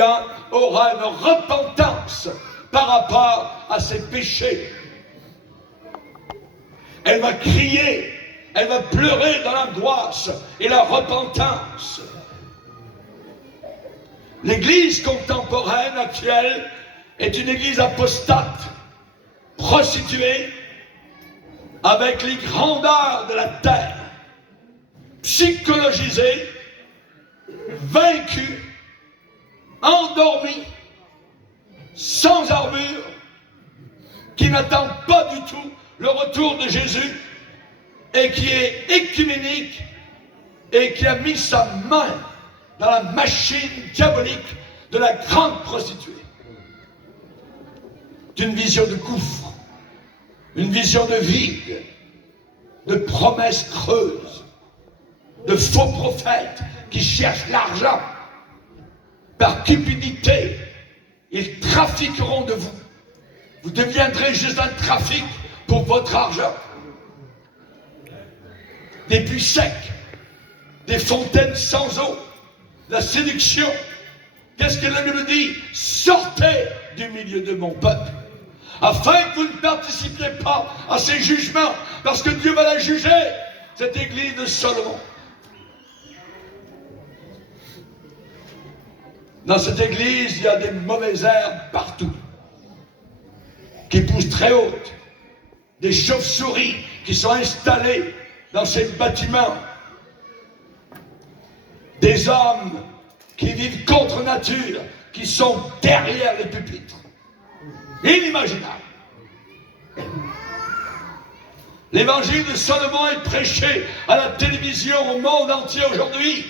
aura une repentance par rapport à ses péchés. Elle va crier, elle va pleurer dans l'angoisse et la repentance. L'église contemporaine actuelle est une église apostate, prostituée, avec les grandeurs de la terre, psychologisée, vaincue, endormie, sans armure, qui n'attend pas du tout le retour de Jésus et qui est écuménique et qui a mis sa main dans la machine diabolique de la grande prostituée. D'une vision de gouffre, une vision de vide, de promesses creuses, de faux prophètes qui cherchent l'argent. Par cupidité, ils trafiqueront de vous. Vous deviendrez juste un trafic pour votre argent. Des puits secs, des fontaines sans eau, la séduction. Qu'est-ce que la Bible dit? Sortez du milieu de mon peuple, afin que vous ne participiez pas à ces jugements, parce que Dieu va la juger, cette église de Salomon. Dans cette église, il y a des mauvaises herbes partout, qui poussent très hautes, des chauves-souris qui sont installées dans ces bâtiments, des hommes qui vivent contre nature, qui sont derrière les pupitres. Inimaginable. L'évangile de Salomon est prêché à la télévision au monde entier aujourd'hui.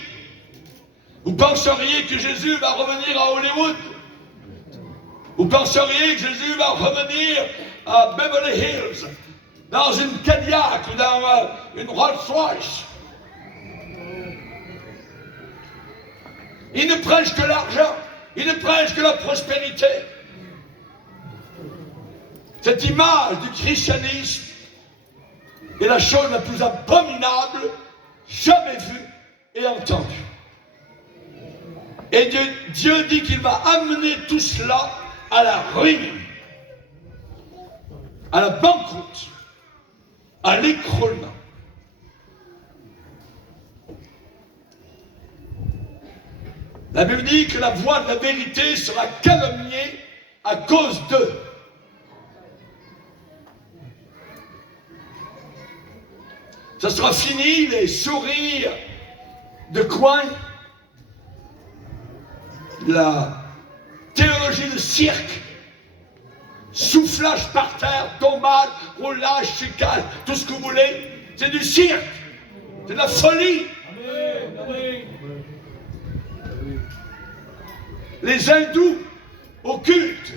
Vous penseriez que Jésus va revenir à Hollywood? Vous penseriez que Jésus va revenir à Beverly Hills, dans une Cadillac ou dans une Rolls-Royce? Il ne prêche que l'argent, il ne prêche que la prospérité. Cette image du christianisme est la chose la plus abominable jamais vue et entendue. Et Dieu dit qu'il va amener tout cela à la ruine, à la banqueroute, à l'écroulement. La Bible dit que la voix de la vérité sera calomniée à cause d'eux. Ça sera fini les sourires de coin, la théologie de cirque, soufflage par terre, tombade, roulage, chicane, tout ce que vous voulez, c'est du cirque, c'est de la folie. Amen. Amen. Les hindous, au culte,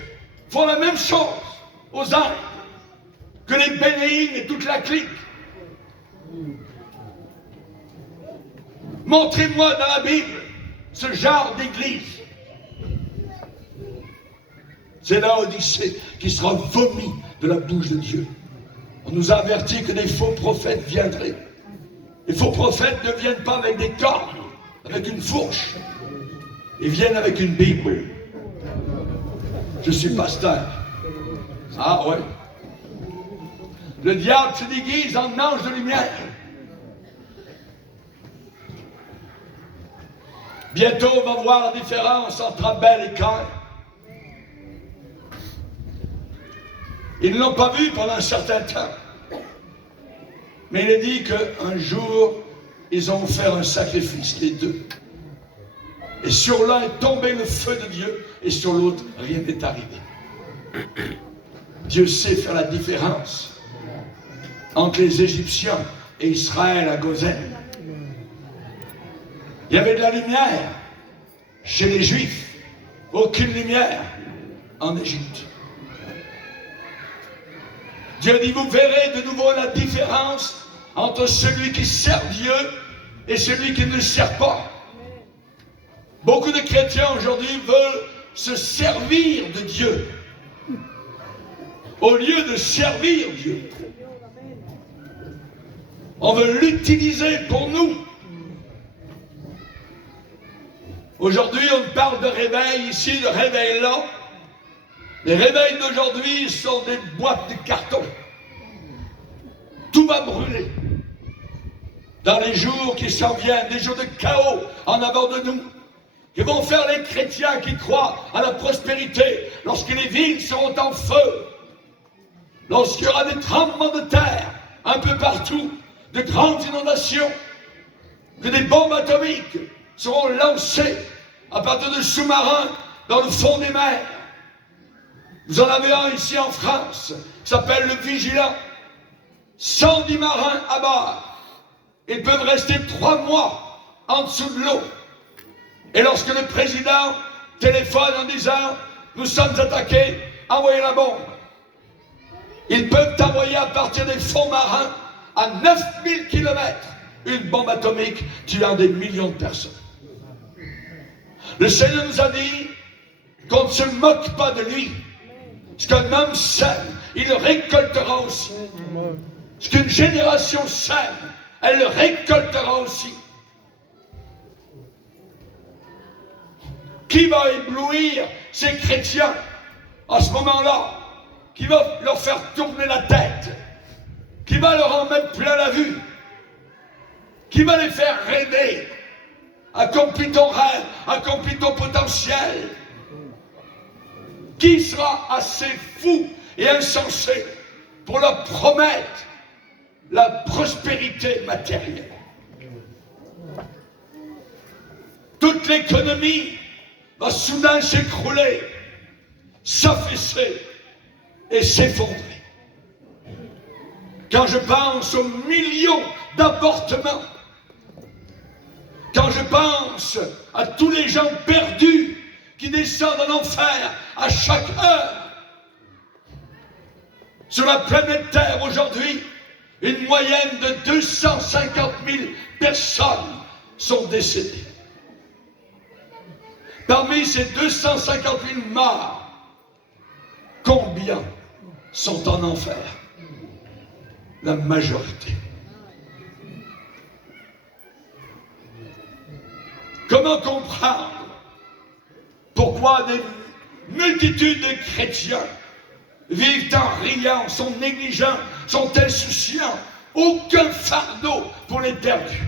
font la même chose aux Indes que les bénéines et toute la clique. Montrez-moi dans la Bible ce genre d'église. C'est la Odyssée qui sera vomie de la bouche de Dieu. On nous a averti que des faux prophètes viendraient. Les faux prophètes ne viennent pas avec des cornes, avec une fourche. Ils viennent avec une Bible. Je suis pasteur. Ah ouais. Le diable se déguise en ange de lumière. Bientôt, on va voir la différence entre Abel et Caïn. Ils ne l'ont pas vu pendant un certain temps. Mais il est dit qu'un jour, ils ont offert un sacrifice, les deux. Et sur l'un est tombé le feu de Dieu, et sur l'autre, rien n'est arrivé. Dieu sait faire la différence entre les Égyptiens et Israël à Goshen. Il y avait de la lumière chez les Juifs, aucune lumière en Égypte. Dieu dit, vous verrez de nouveau la différence entre celui qui sert Dieu et celui qui ne le sert pas. Beaucoup de chrétiens aujourd'hui veulent se servir de Dieu au lieu de servir Dieu. On veut l'utiliser pour nous. Aujourd'hui, on parle de réveil ici, de réveil là. Les réveils d'aujourd'hui sont des boîtes de carton. Tout va brûler. Dans les jours qui s'en viennent, des jours de chaos en avant de nous, qui vont faire les chrétiens qui croient à la prospérité, lorsque les villes seront en feu, lorsqu'il y aura des tremblements de terre un peu partout, de grandes inondations, que des bombes atomiques seront lancées à partir de sous-marins dans le fond des mers. Vous en avez un ici en France, qui s'appelle le Vigilant. 110 marins à bord. Ils peuvent rester 3 mois en dessous de l'eau. Et lorsque le président téléphone en disant « Nous sommes attaqués, envoyez la bombe », ils peuvent envoyer à partir des fonds marins à 9000 km une bombe atomique tuant des millions de personnes. Le Seigneur nous a dit qu'on ne se moque pas de lui. Ce qu'un homme sème, il le récoltera aussi. Ce qu'une génération sème, elle le récoltera aussi. Qui va éblouir ces chrétiens à ce moment-là? Qui va leur faire tourner la tête? Qui va leur en mettre plein la vue? Qui va les faire rêver? Accomplis ton rêve, accomplis ton potentiel. Qui sera assez fou et insensé pour leur promettre la prospérité matérielle? Toute l'économie va soudain s'écrouler, s'affaisser et s'effondrer. Quand je pense aux millions d'avortements, quand je pense à tous les gens perdus qui descendent en enfer à chaque heure, sur la planète Terre aujourd'hui, une moyenne de 250 000 personnes sont décédées. Parmi ces 250 000 morts, combien sont en enfer? La majorité. Comment comprendre pourquoi des multitudes de chrétiens vivent en riant, sont négligents, sont insouciants, aucun fardeau pour les perdus?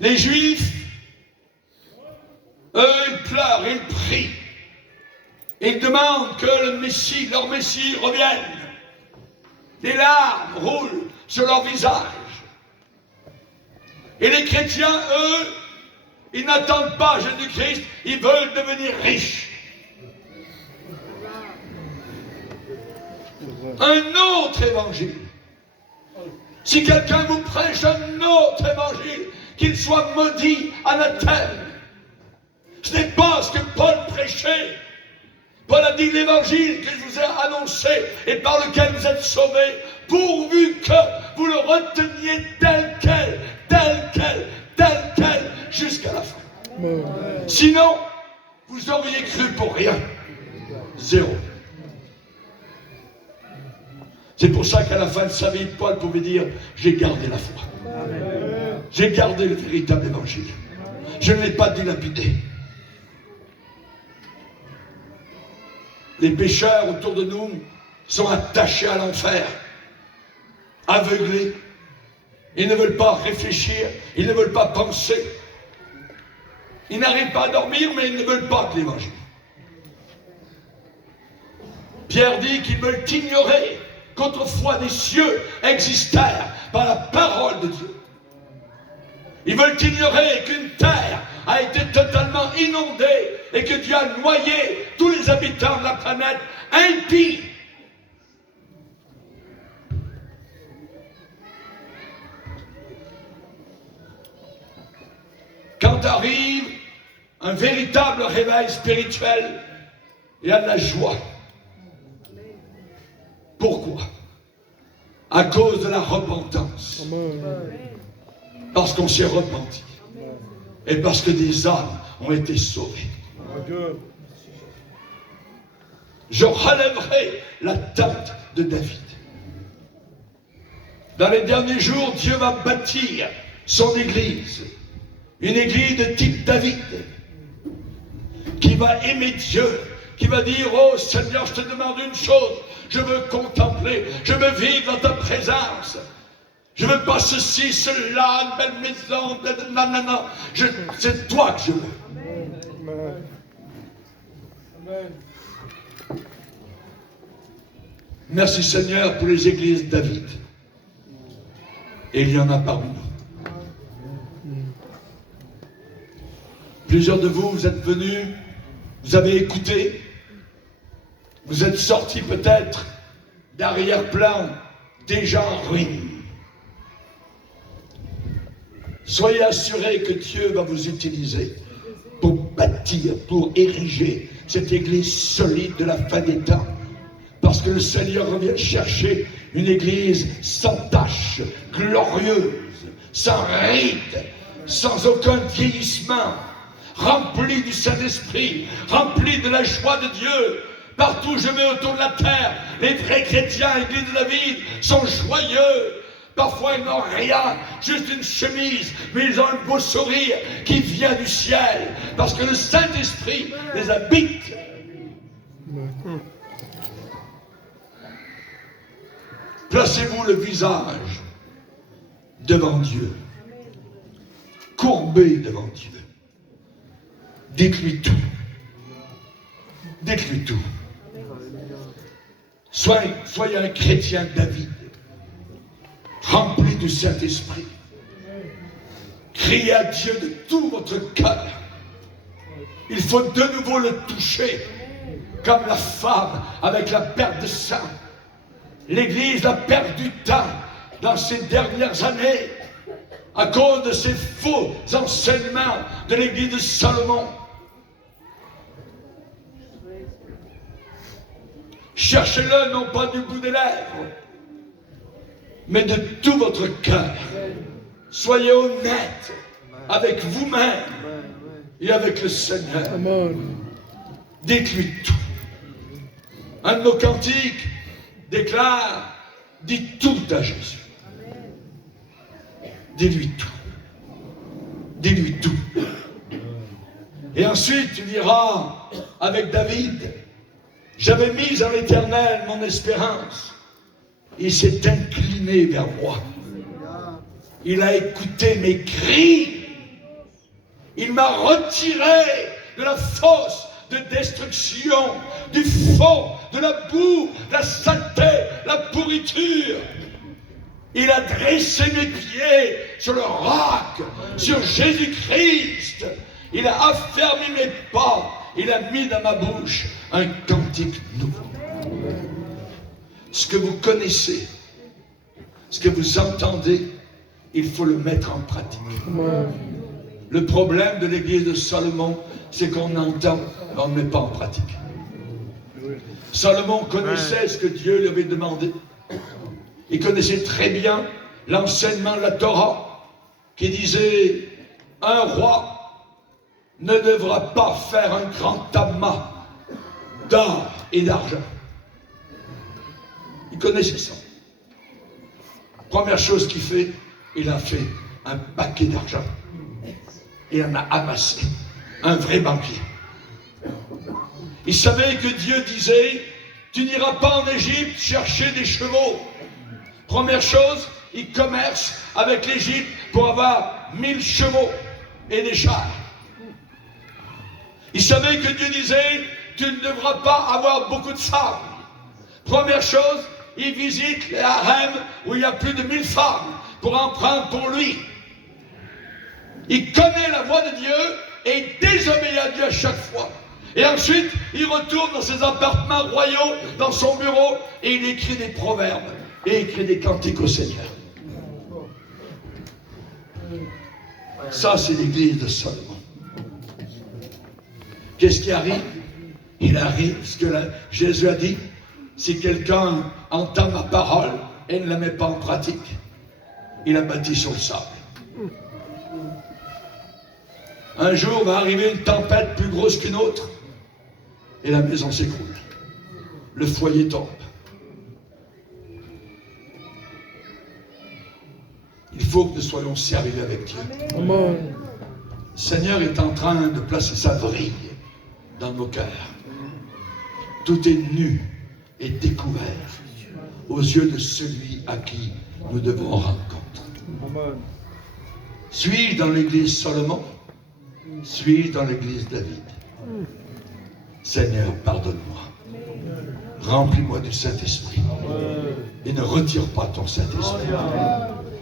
Les Juifs, eux, ils pleurent, ils prient. Ils demandent que le Messie, leur Messie, revienne. Des larmes roulent sur leur visage. Et les chrétiens, eux, ils n'attendent pas Jésus-Christ, ils veulent devenir riches. Un autre évangile. Si quelqu'un vous prêche un autre évangile, qu'il soit maudit, anathème. Ce n'est pas ce que Paul prêchait. Paul a dit l'évangile que je vous ai annoncé et par lequel vous êtes sauvés, pourvu que vous le reteniez tel quel, tel quel, tel quel, jusqu'à la fin. Sinon, vous auriez cru pour rien. Zéro. C'est pour ça qu'à la fin de sa vie, Paul pouvait dire « J'ai gardé la foi. J'ai gardé le véritable évangile. Je ne l'ai pas dilapidé. » Les pécheurs autour de nous sont attachés à l'enfer, aveuglés. Ils ne veulent pas réfléchir, ils ne veulent pas penser. Ils n'arrivent pas à dormir, mais ils ne veulent pas de l'évangile. Pierre dit qu'ils veulent ignorer qu'autrefois des cieux existèrent par la parole de Dieu. Ils veulent ignorer qu'une terre a été totalement inondée et que Dieu a noyé tous les habitants de la planète impies. Quand arrive un véritable réveil spirituel, il y a de la joie. Pourquoi? À cause de la repentance. Parce qu'on s'est repenti. Et parce que des âmes ont été sauvées. Je relèverai la tente de David. Dans les derniers jours, Dieu va bâtir son église. Une église de type David, qui va aimer Dieu, qui va dire, oh Seigneur, je te demande une chose, je veux contempler, je veux vivre dans ta présence. Je veux pas ceci, cela, une belle maison, non. C'est toi que je veux. Amen. Amen. Merci Seigneur pour les églises de David. Et il y en a parmi nous. Plusieurs de vous, vous êtes venus, vous avez écouté, vous êtes sortis peut-être d'arrière-plan déjà en ruine. Soyez assurés que Dieu va vous utiliser pour bâtir, pour ériger cette église solide de la fin des temps. Parce que le Seigneur revient chercher une église sans tache, glorieuse, sans ride, sans aucun vieillissement, remplie du Saint-Esprit, remplie de la joie de Dieu. Partout où je vais autour de la terre, les vrais chrétiens, l'église de David, sont joyeux. Parfois ils n'ont rien, juste une chemise, mais ils ont un beau sourire qui vient du ciel, parce que le Saint-Esprit les habite. Placez-vous le visage devant Dieu, courbé devant Dieu. Dites-lui tout. Dites-lui tout. Soyez un chrétien David, rempli du Saint-Esprit. Criez à Dieu de tout votre cœur. Il faut de nouveau le toucher, comme la femme avec la perte de sang. L'Église a perdu temps dans ces dernières années à cause de ces faux enseignements de l'Église de Salomon. Cherchez-le non pas du bout des lèvres, mais de tout votre cœur. Soyez honnête avec vous-même et avec le Seigneur. Dites-lui tout. Un de nos cantiques déclare, dis tout à Jésus. Dis-lui tout. Dis-lui tout. Et ensuite tu diras avec David, j'avais mis en l'Éternel mon espérance. Il s'est incliné vers moi. Il a écouté mes cris. Il m'a retiré de la fosse de destruction, du fond, de la boue, de la saleté, la pourriture. Il a dressé mes pieds sur le roc, sur Jésus-Christ. Il a affermi mes pas. Il a mis dans ma bouche un cantique nouveau. Ce que vous connaissez, ce que vous entendez, il faut le mettre en pratique. Le problème de l'église de Salomon, c'est qu'on entend, mais on ne met pas en pratique. Salomon connaissait ce que Dieu lui avait demandé. Il connaissait très bien l'enseignement de la Torah, qui disait, un roi ne devra pas faire un grand amas d'or et d'argent. Il connaissait ça. Première chose qu'il fait, il a fait un paquet d'argent. Il en a amassé. Un vrai banquier. Il savait que Dieu disait, tu n'iras pas en Égypte chercher des chevaux. Première chose, il commerce avec l'Égypte pour avoir 1000 chevaux et des chars. Il savait que Dieu disait, tu ne devras pas avoir beaucoup de femmes. Première chose, il visite les harems où il y a plus de 1000 femmes pour en prendre pour lui. Il connaît la voix de Dieu et il désobéit à Dieu à chaque fois. Et ensuite, il retourne dans ses appartements royaux, dans son bureau, et il écrit des proverbes et écrit des cantiques au Seigneur. Ça, c'est l'église de Salomon. Qu'est-ce qui arrive? Il arrive, ce que Jésus a dit, si quelqu'un entend ma parole et ne la met pas en pratique, il a bâti sur le sable. Un jour va arriver une tempête plus grosse qu'une autre et la maison s'écroule. Le foyer tombe. faut que nous soyons sérieux avec Dieu. Amen. Le Seigneur est en train de placer sa vrille dans nos cœurs. Tout est nu et découvert aux yeux de celui à qui nous devons rendre compte. Amen. Suis-je dans l'église Salomon? Suis-je dans l'église David? Seigneur, pardonne-moi. Remplis-moi du Saint-Esprit. Et ne retire pas ton Saint-Esprit.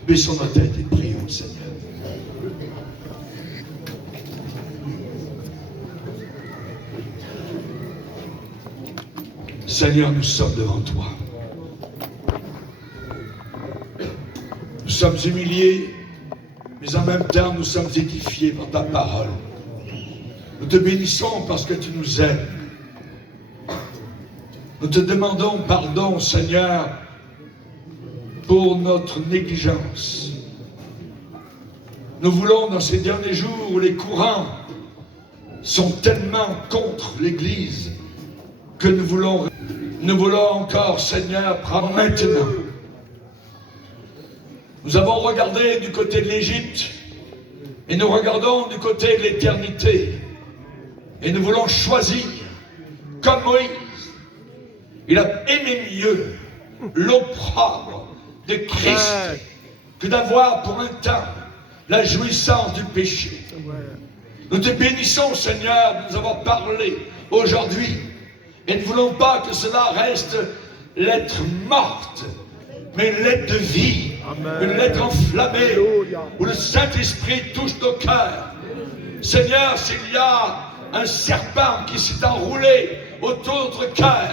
Baissons nos têtes et prions, Seigneur. Seigneur, nous sommes devant toi. Nous sommes humiliés, mais en même temps, nous sommes édifiés par ta parole. Nous te bénissons parce que tu nous aimes. Nous te demandons pardon, Seigneur, pour notre négligence. Nous voulons, dans ces derniers jours où les courants sont tellement contre l'Église, que nous voulons encore, Seigneur, prendre maintenant. Nous avons regardé du côté de l'Égypte et nous regardons du côté de l'éternité. Et nous voulons choisir, comme Moïse, il a aimé mieux l'opprobre de Christ que d'avoir pour un temps la jouissance du péché. Nous te bénissons, Seigneur, de nous avoir parlé aujourd'hui. Et ne voulons pas que cela reste lettre morte, mais une lettre de vie, une lettre enflammée, où le Saint-Esprit touche nos cœurs. Seigneur, s'il y a un serpent qui s'est enroulé autour de notre cœur,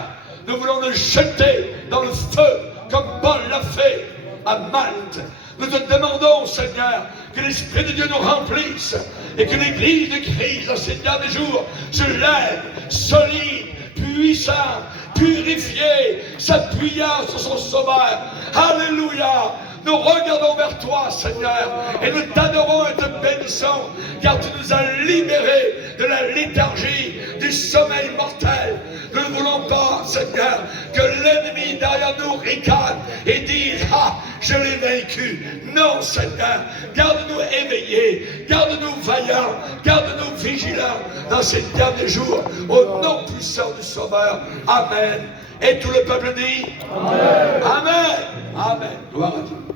nous voulons le jeter dans le feu, comme Paul l'a fait à Malte. Nous te demandons, Seigneur, que l'Esprit de Dieu nous remplisse et que l'Église de Christ, dans ces derniers jours, se lève solide, puissant, purifié, s'appuyant sur son Sauveur. Alléluia! Nous regardons vers toi, Seigneur, et nous t'adorons et te bénissons, car tu nous as libérés de la léthargie, du sommeil mortel. Nous ne voulons pas, Seigneur, que l'ennemi derrière nous ricane et dise « Ah, je l'ai vaincu ». Non, Seigneur, garde-nous éveillés, garde-nous vaillants, garde-nous vigilants dans ces derniers jours, au nom puissant du Sauveur. Amen. Et tout le peuple dit Amen. Amen. Amen. Gloire à Dieu.